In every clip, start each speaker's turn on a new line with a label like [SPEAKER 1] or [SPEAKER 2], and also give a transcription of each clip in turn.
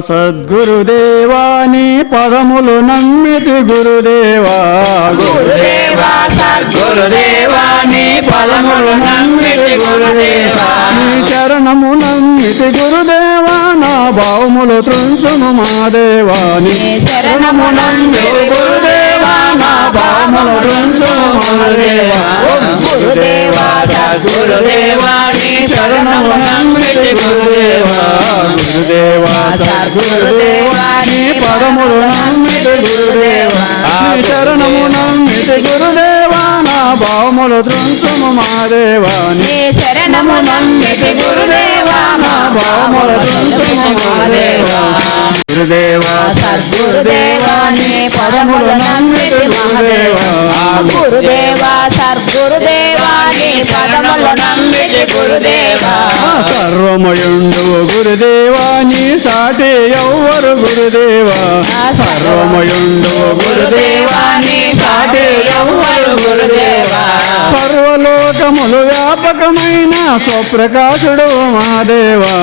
[SPEAKER 1] సద్గురుదేవా నీ పదములు నమ్మితి గురుదేవా.
[SPEAKER 2] గురుదేవా సద్గురుదేవా నీ పదములు నమ్మితి గురుదేవా.
[SPEAKER 1] నీ శరణము నమ్మితి గురుదేవా నా భావములు త్రుంచుము మా దేవా. నీ
[SPEAKER 2] శరణము నమ్మితి గురుదేవా నా భావములు రుంచుము గురుదేవా. ఓం గురుదేవా సద్గురుదేవా
[SPEAKER 1] భావములు త్రుంచుము మా దేవా నీ
[SPEAKER 2] శరణము నమ్మితి గురుదేవా నా భావములు రుంచుము గురుదేవా
[SPEAKER 1] గురుదేవా
[SPEAKER 2] సద్గురుదేవా నీ పదములు నమ్మితి మహదేవా గురుదేవా సద్గురుదేవా నీ పదములు నమ్మితి గురుదేవా.
[SPEAKER 1] సర్వమయుండు గురుదేవా నీ సాటి ఎవ్వరు గురుదేవా. సర్వమయుండు
[SPEAKER 2] గురుదేవా నీ సాటి ఎవ్వరు గురుదేవా.
[SPEAKER 1] సర్వలోకములు వ్యాపకమైన స్వప్రకాశుడు మా దేవా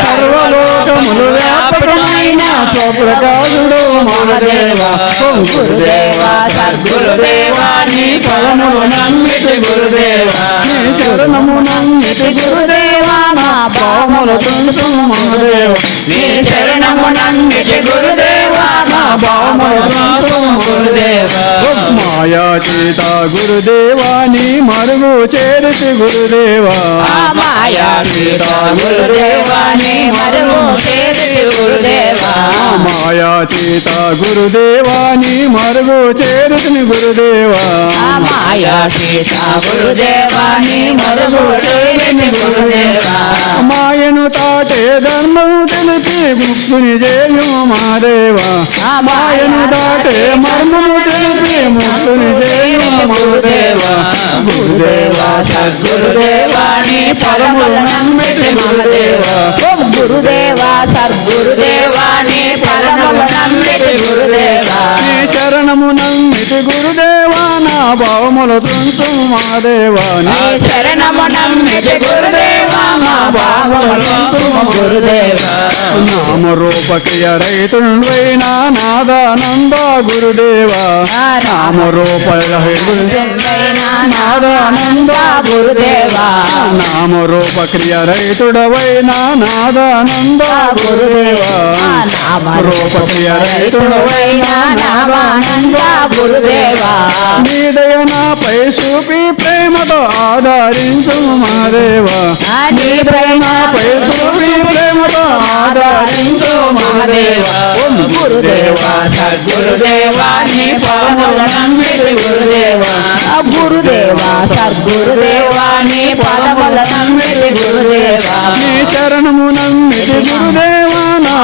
[SPEAKER 1] సర్వలోకములు వ్యాపకమైన స్వప్రకాశుడు మా దేవా ఓం
[SPEAKER 2] గురుదేవా సద్గురుదేవా నీ పదములు నమ్మితి గురుదేవా.
[SPEAKER 1] నీ శరణము నమ్మితి
[SPEAKER 2] గురుదేవా మా
[SPEAKER 1] పాముల తుంచుము మా దేవా
[SPEAKER 2] నీ శరణము నమ్మితి గురుదేవా.
[SPEAKER 1] మాయాతీత గురుదేవా నీ మరుగు చేరితి గురుదేవా.
[SPEAKER 2] మాయా సీత గురుదేవా నీ మరుగు చేతి గురుదేవా.
[SPEAKER 1] మాయాతీత గురుదేవా నీ మరుగు చేరితిని గురుదేవా.
[SPEAKER 2] మాయా సీత గురుదేవా నీ మరుగు చేతి గురుదేవా.
[SPEAKER 1] మాయను తాటే ధర్మము తెలిపి ముక్తుని చేయు మా దేవా
[SPEAKER 2] ఆ
[SPEAKER 1] మాయను దాటే మర్మము తెలిపి ముక్తుని చేయు మా దేవా
[SPEAKER 2] గురుదేవా. సద్గురుదేవా నీ గురుదేవా నా
[SPEAKER 1] భావములు తుంచు మా దేవా నీ
[SPEAKER 2] శరణము నమ్మితి గురుదేవా మా భావములు గురుదేవా
[SPEAKER 1] రైతుండైనా నాదానంద గురుదేవా. నామరూప
[SPEAKER 2] నాదానంద గురుదేవా.
[SPEAKER 1] నామరూప క్రియ రైతుడవైనా నాదానంద గురుదేవా.
[SPEAKER 2] ఆ నామ
[SPEAKER 1] రూప క్రియ రైతుడవైనా
[SPEAKER 2] గురువైనా నామానంద గురుదేవా.
[SPEAKER 1] నీ దయ నాపై చూపి ప్రేమతో ఆదరించు మా దేవా.
[SPEAKER 2] ఆ నీ ప్రేమపై
[SPEAKER 1] చూపి ప్రేమతో ఆదరించు మా దేవా.
[SPEAKER 2] ఓం గురుదేవా సద్గురుదేవా నీ పదములు నమ్మితి గురుదేవా గురుదేవా సద్గురుదేవా.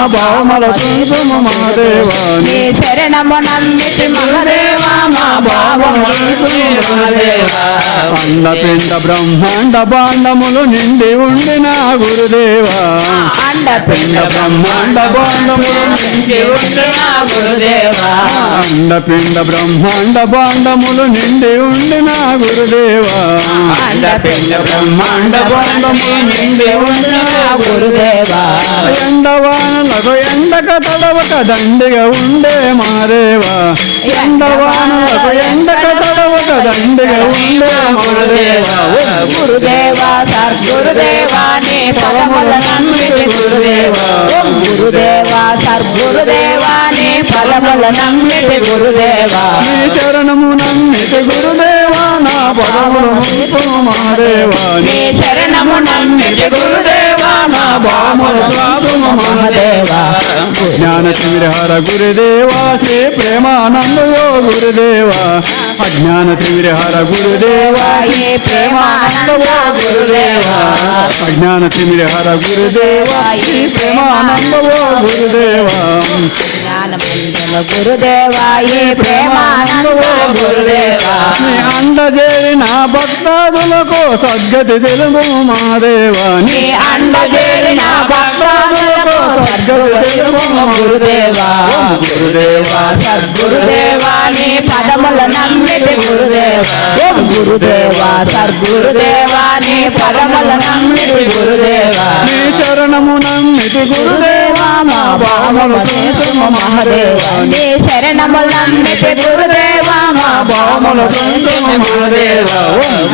[SPEAKER 2] గురుదేవా
[SPEAKER 1] నా భావముల చూసుము మా దేవా
[SPEAKER 2] నీ శరణము నమ్మితి మహదేవా మా భావములు మహదేవా.
[SPEAKER 1] అండపిండ బ్రహ్మాండ బాండములు నిండి ఉండిన గురుదేవా.
[SPEAKER 2] అండపిండ
[SPEAKER 1] బ్రహ్మాండ బాండములు
[SPEAKER 2] నిండి ఉండిన గురుదేవా.
[SPEAKER 1] అండపిండ బ్రహ్మాండ బాండములు నిండి ఉండిన గురుదేవా.
[SPEAKER 2] అండపిండ బ్రహ్మాండ బాండము నిండి ఉండిన గురుదేవా.
[SPEAKER 1] ఎండవానలకు ఎండక తడవక దండిగా ఉండే మాదేవా ఎండవానలకు ఎండక తడవక దండిగా ఉండే మాదేవా
[SPEAKER 2] గురుదేవా సద్గురుదేవా నీ పదముల నమ్మితి గురుదేవా? ఓం గురుదేవా నీ పదముల నమ్మితి గురుదేవా?
[SPEAKER 1] నీ శరణము నమ్మితి గురుదేవా నా పదములు మాదేవా
[SPEAKER 2] నీ శరణము నమ్మితి గురుదేవా?
[SPEAKER 1] జ్ఞాన తిమిరహర గురుదేవా శ్రీ ప్రేమానందయో గురుదేవా. అజ్ఞాన తిమిరహర గురుదేవా
[SPEAKER 2] ఈ ప్రేమానంద గురుదేవా.
[SPEAKER 1] అజ్ఞాన తిమిరహర గురుదేవా శ్రీ ప్రేమానందయో గురుదేవా.
[SPEAKER 2] జ్ఞానమందుల గురుదేవా ఈ ప్రేమానంద గురుదేవా.
[SPEAKER 1] నీ అండజేరిన భక్తాదులకు సద్గతి తెలుగు మాదేవా నీ
[SPEAKER 2] నీ అండ చేరిన భక్తులకు సద్గురు తెలుగు గురుదేవా. గురుదేవా. సద్గురుదేవా నీ పదముల నమ్మితి గురుదేవా. గురుదేవా సద్గురుదేవా నీ పదముల నమ్మితి గురుదేవా.
[SPEAKER 1] నీ చరణము నమ్మితి గురుదేవా.
[SPEAKER 2] మా భావ మహాదేవా నీ శరణములు నమ్మితి గురుదేవా మా
[SPEAKER 1] పాముల తుంచుము మహాదేవా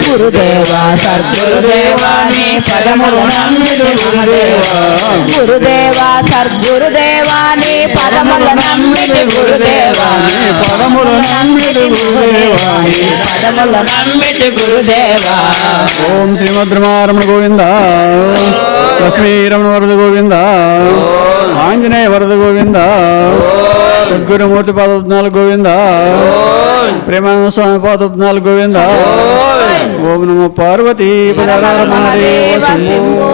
[SPEAKER 2] గురుదేవా సద్గురుదేవా నీ పదములు నమ్మితి గురుదేవా గురుదేవా సద్గురుదేవా నీ పదములు నమ్మితి గురుదేవా
[SPEAKER 1] నీ పదములు నమ్మితి గురుదేవా
[SPEAKER 2] నీ పదములు నమ్మితి గురుదేవా
[SPEAKER 1] ఓం శ్రీమద్రమారమణ గోవింద లక్ష్మీరమణ వరద గోవింద ఆంజనేయ వరద గోవింద సద్గురుమూర్తి పాదపద్నాలుగు గోవింద ప్రేమానంద స్వామి పాదపద్నాలుగు గోవింద. ఓం నమ పార్వతీ శంభో.